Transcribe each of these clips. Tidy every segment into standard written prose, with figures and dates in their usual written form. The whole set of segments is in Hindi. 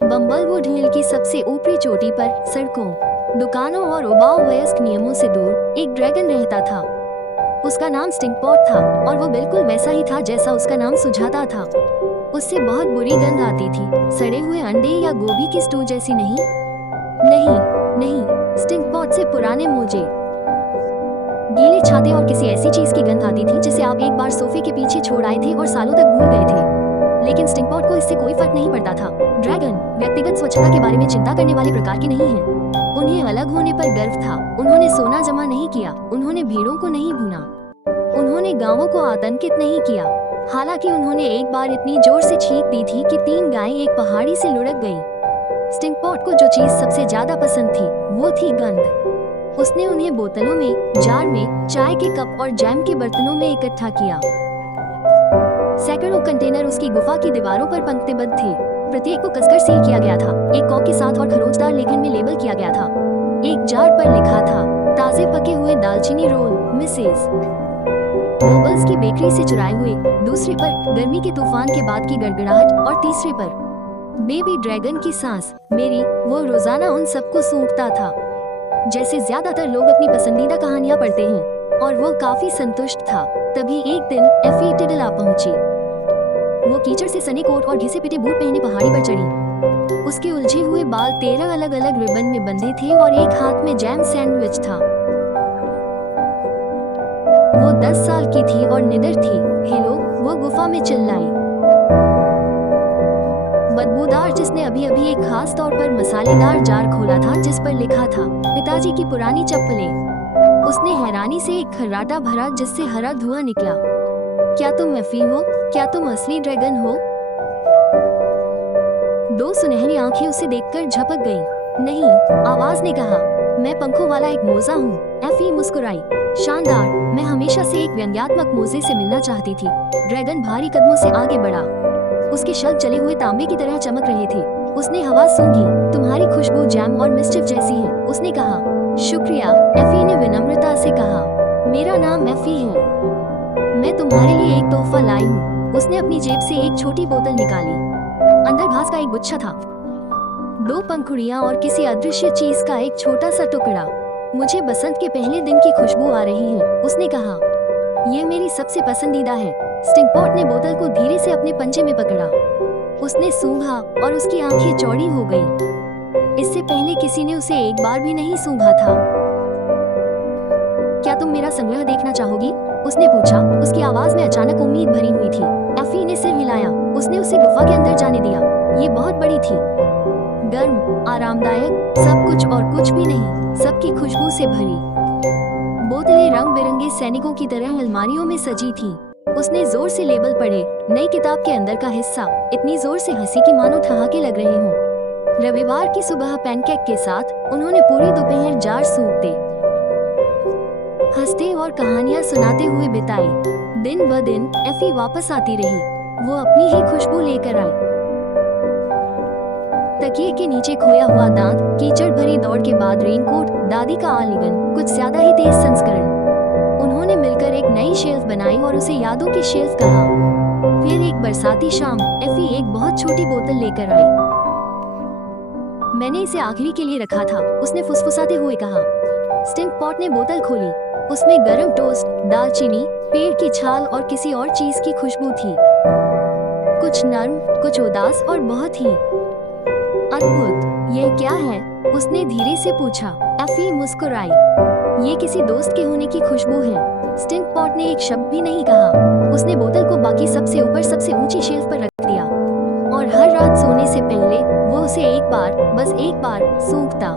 बम्बलवुड हिल की सबसे ऊपरी चोटी पर सड़कों, दुकानों और उबाऊ वयस्क नियमों से दूर एक ड्रैगन रहता था। उसका नाम स्टिंकपॉट था और वो बिल्कुल वैसा ही था जैसा उसका नाम सुझाता था। उससे बहुत बुरी गंध आती थी, सड़े हुए अंडे या गोभी की स्टू जैसी नहीं। स्टिंकपॉट से पुराने मोजे, गीले छाते और किसी ऐसी चीज की गंध आती थी जिसे आप एक बार सोफे के पीछे छोड़ आए थे और सालों तक भूल गए थे। लेकिन स्टिंकपॉट को इससे कोई फर्क नहीं पड़ता था। ड्रैगन व्यक्तिगत स्वच्छता के बारे में चिंता करने वाले प्रकार के नहीं हैं। उन्हें अलग होने पर गर्व था। उन्होंने सोना जमा नहीं किया, उन्होंने भीड़ों को नहीं भुना, उन्होंने गांवों को आतंकित नहीं किया। हालांकि उन्होंने एक बार इतनी जोर से छींक दी थी कि 3 गायें एक पहाड़ी से लुढ़क गईं। स्टिंकपॉट को जो चीज सबसे ज्यादा पसंद थी वो थी गंध। उसने उन्हें बोतलों में, जार में, चाय के कप और जैम के बर्तनों में इकट्ठा किया। सैकड़ों कंटेनर उसकी गुफा की दीवारों पर पंक्तिबद्ध थे। प्रत्येक को कसकर सील किया गया था, एक कॉक के साथ और खरोंचदार लेखन में लेबल किया गया था। एक जार पर लिखा था, ताजे पके हुए दालचीनी रोल, मिसेज बोबल्स की बेकरी से चुराए हुए। दूसरे पर गर्मी के तूफान के बाद की गड़गड़ाहट और तीसरे पर बेबी ड्रैगन की सांस। मेरी वो रोजाना उन सबको सूंघता था जैसे ज्यादातर लोग अपनी पसंदीदा कहानियां पढ़ते हैं, और वो काफी संतुष्ट था। तभी एक दिन एफी टिडल आ पहुंची। वो कीचड़ से सने कोट और घिसे पिटे बूट पहने पहाड़ी पर चढ़ी। उसके उलझे हुए बाल 13 अलग अलग रिबन में बंधे थे और एक हाथ में जैम सैंडविच था। वो 10 साल की थी और निडर थी। हेलो, वो गुफा में चिल्लाई। बदबूदार जिसने अभी अभी एक खास तौर पर मसालेदार जार खोला था जिस पर लिखा था, पिताजी की पुरानी चप्पलें। उसने हैरानी से एक खर्राटा भरा जिससे हरा धुआं निकला। क्या तुम एफी हो? क्या तुम असली ड्रैगन हो? 2 सुनहरी आंखें उसे देखकर झपक गईं। नहीं, आवाज ने कहा, मैं पंखों वाला एक मोजा हूँ। एफी मुस्कुराई। शानदार, मैं हमेशा से एक व्यंग्यात्मक मोजे से मिलना चाहती थी। ड्रैगन भारी कदमों से आगे बढ़ा। उसके शल्क जले हुए तांबे की तरह चमक रहे थे। उसने हवा सूंघी। तुम्हारी खुशबू जैम और मिस्चिफ जैसी है, उसने कहा। शुक्रिया, एफी ने विनम्रता से कहा। मेरा नाम एफी है। मैं तुम्हारे लिए एक तोहफा लाई हूँ। उसने अपनी जेब से एक छोटी बोतल निकाली। अंदर घास का एक गुच्छा था, 2 पंखुड़ियाँ और किसी अदृश्य चीज का एक छोटा सा टुकड़ा। मुझे बसंत के पहले दिन की खुशबू आ रही है, उसने कहा। यह मेरी सबसे पसंदीदा है। स्टिंकपॉट ने बोतल को धीरे से अपने पंजे में पकड़ा। उसने सूंघा और उसकी आंखें चौड़ी हो गईं। इससे पहले किसी ने उसे एक बार भी नहीं सूंघा था। क्या तुम मेरा संग्रह देखना चाहोगी? उसने पूछा। उसकी आवाज में अचानक उम्मीद भरी हुई थी। एफी ने सिर हिलाया। उसने उसे गुफा के अंदर जाने दिया। ये बहुत बड़ी थी, गर्म, आरामदायक, सब कुछ और कुछ भी नहीं, सबकी खुशबू से भरी। बोतलें रंग बिरंगे सैनिकों की तरह अलमारियों में सजी थी। उसने जोर से लेबल पढ़े। नई किताब के अंदर का हिस्सा इतनी जोर से हंसी कि मानो ठहाके लग रहे हों। रविवार की सुबह पैनकेक के साथ उन्होंने पूरी दोपहर जार सूंघते, हंसते और कहानियां सुनाते हुए बिताई। दिन ब दिन एफी वापस आती रही। वो अपनी ही खुशबू लेकर आई। तकिए के नीचे खोया हुआ दांत, कीचड़ भरी दौड़ के बाद रेनकोट, दादी का आलिंगन, कुछ ज्यादा ही तेज संस्करण। उन्होंने मिलकर एक नई शेल्फ बनाई और उसे यादों की शेल्फ कहा। फिर एक बरसाती शाम एफी एक बहुत छोटी बोतल लेकर आई। मैंने इसे आखिरी के लिए रखा था, उसने फुसफुसाते हुए कहा। स्टिंकपॉट ने बोतल खोली। उसमें गरम टोस्ट, दालचीनी, पेड़ की छाल और किसी और चीज की खुशबू थी। कुछ नर्म, कुछ उदास और बहुत ही अद्भुत। यह क्या है? उसने धीरे से पूछा। एफी मुस्कुराई। ये किसी दोस्त के होने की खुशबू है। स्टिंकपॉट ने एक शब्द भी नहीं कहा। उसने बोतल को बाकी सबसे ऊपर सबसे ऊंची शेल्फ पर रख दिया और हर रात सोने से पहले वो उसे एक बार, बस एक बार सूंघता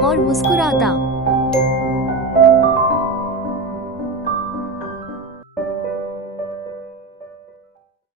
और मुस्कुराता।